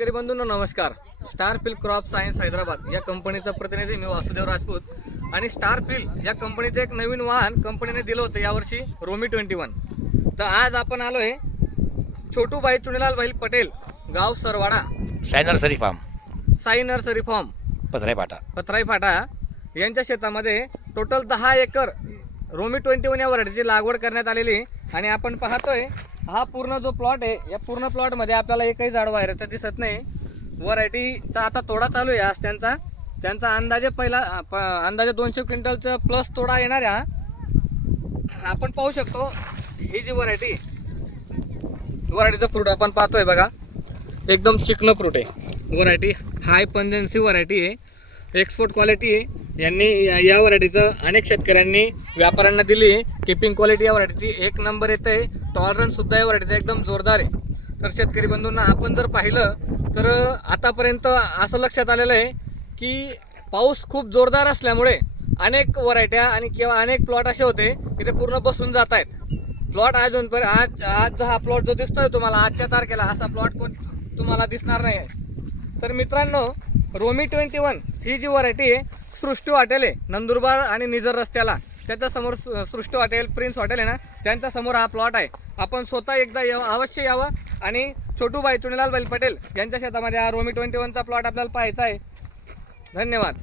शेतकरी बंधूंनो नमस्कार. स्टारफिल crop science Hyderabad या कंपनीचा प्रतिनिधी मी वासुदेव राजपूत. आणि स्टारफिल या कंपनीचं एक नवीन वाहन कंपनीने दिलं होतं यावर्षी रोमी 21. तर आज आपण आलोय छोटूभाई चुनीलाल भाई पटेल, गाव सरवाडा, साई नर्सरी फार्म, पथराई फाटा यांच्या शेतामध्ये टोटल 10 एकर रोमी 21 या व्हरायटीची लागवड करण्यात आलेली. आणि आपण पाहतोय हा पूर्ण जो प्लॉट आहे, या पूर्ण प्लॉटमध्ये आपल्याला एकही झाड व्हायरसचं दिसत नाही. व्हरायटीचा आता तोडा चालू आहे. आज त्यांचा अंदाजे अंदाजे 200 क्विंटलचं प्लस तोडा येणार आहे. आपण पाहू शकतो ही जी व्हरायटीचं फ्रूट आपण पाहतोय बघा, एकदम चिकन फ्रूट आहे. व्हरायटी हाय पंजन्सी व्हरायटी आहे, एक्सपोर्ट क्वालिटी आहे. यांनी या व्हरायटीचं अनेक शेतकऱ्यांनी व्यापाऱ्यांना दिली. किपिंग क्वालिटी या व्हरायटीची एक नंबर येते. टॉलरन्स सुद्धा या व्हरायटीचा एकदम जोरदार आहे. तर शेतकरी बंधूंना आपण जर पाहिलं तर आतापर्यंत असं लक्षात आलेलं आहे की पाऊस खूप जोरदार असल्यामुळे अनेक व्हरायट्या आणि किंवा अनेक प्लॉट असे होते की ते पूर्ण बसून जात आहेत. प्लॉट आज हा प्लॉट जो दिसतोय तुम्हाला आजच्या तारखेला, असा प्लॉट कोण तुम्हाला दिसणार नाही. तर मित्रांनो, रोमी 21 ही जी व्हरायटी आहे, सृष्टी हॉटेल आहे नंदुरबार आणि निजर रस्त्याला, त्याच्यासमोर सृष्टी हॉटेल, प्रिन्स हॉटेल आहे ना, त्यांच्यासमोर हा प्लॉट आहे. आपण स्वतः एकदा अवश्य यावं आणि छोटूभाई चुनीलाल भाई पटेल यांच्या शेतामध्ये हा रोमी 21चा प्लॉट आपल्याला पाहायचा आहे. धन्यवाद.